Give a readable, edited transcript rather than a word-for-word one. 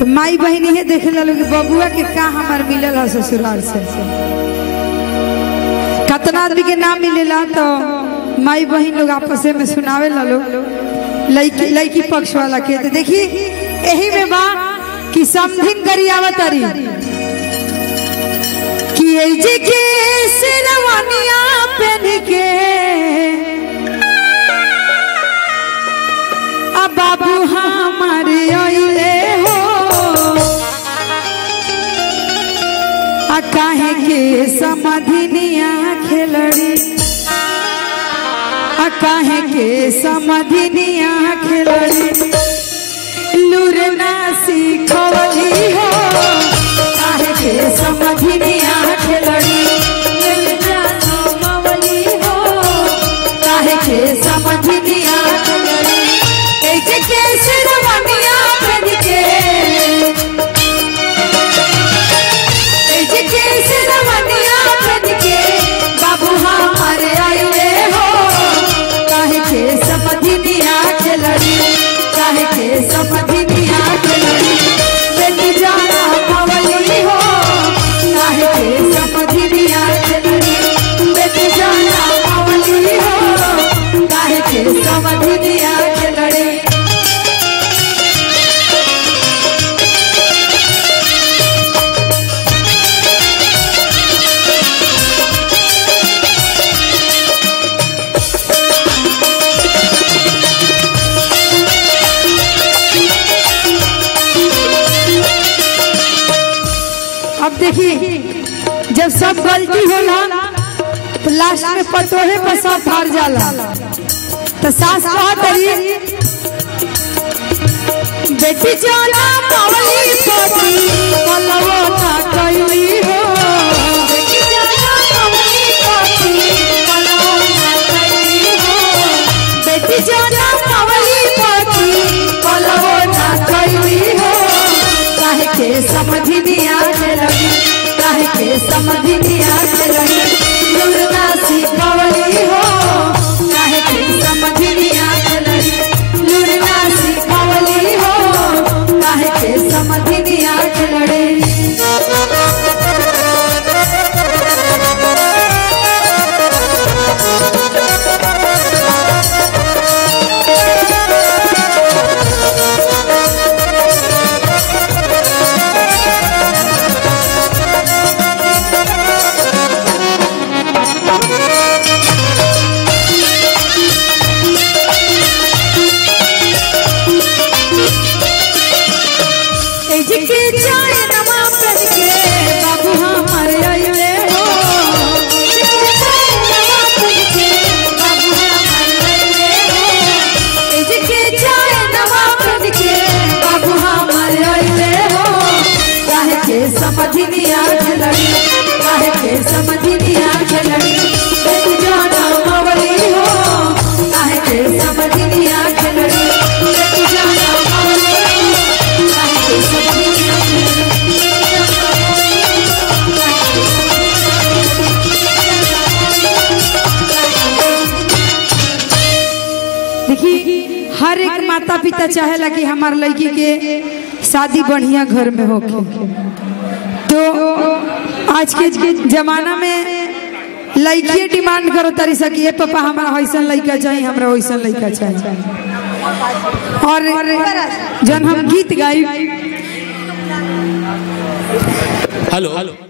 तो माई बहन ये देखे लो कि बबुआ के का हमार मिलल है ससुराल से। कितना आदमी के नाम मिलेला तो माई बहन लोग आपस में सुनावे लो लड़की पक्ष वाला के। तो देखी यही में बा कि समधिन करियावतरी कि जे के शेरवानिया पहन के अब बाबू हमारे आइले हो आ काहे के समधिनिया खेलड़ी आ काहे के समधिनिया खेलड़ी लूरना सीखवली हो काहे के समधिनिया खेलड़ी लूरना हो काहे के समधिनिया खेलड़ी ऐसे के शेरवानिया पहन के ऐसे के शेरवानिया पहन के बाबू हमारे आइले हो काहे के समधिनिया खेलड़ी काहे के समधिनिया खेलड़ी बेटी जाना पवली हो काहे के समधिनिया खेलड़ी बेटी जाना पवली हो काहे के समधिनिया खेलड़ी। अब देखिए जब सब गलती होला तो लास्ट में पटोहे पर सब हार जाला। तो सास कहतरी बेटी जाना पवली पोती पलवो ना कइली हो बेटी जाना पवली पोती पलवो ना कइली हो बेटी जाना पवली पोती पलवो ना कइली हो काहे के समधिनिया खेलड़ी काहे के समधिनिया खेलड़ी लूरना सीखवली हो काहे के समधिनिया खेलड़ी लूरना सीखवली हो काहे के समधिनिया खेलड़ी। समधिनिया खेलड़ी काहे के समधिनिया खेलड़ी बेटी जाना पवली हो काहे के समधिनिया खेलड़ी बेटी जाना पवली हो काहे के समधिनिया देखिए हर एक माता पिता चाहेला कि हमार लड़की के शादी बढ़िया घर में होके। तो आज के जमाना में लड़की डिमांड करो तरी सकी पापा हमारा वैसा लड़का चाहिए हमरा वैसा लड़का चाहिए। और जब हम गीत गाई हेलो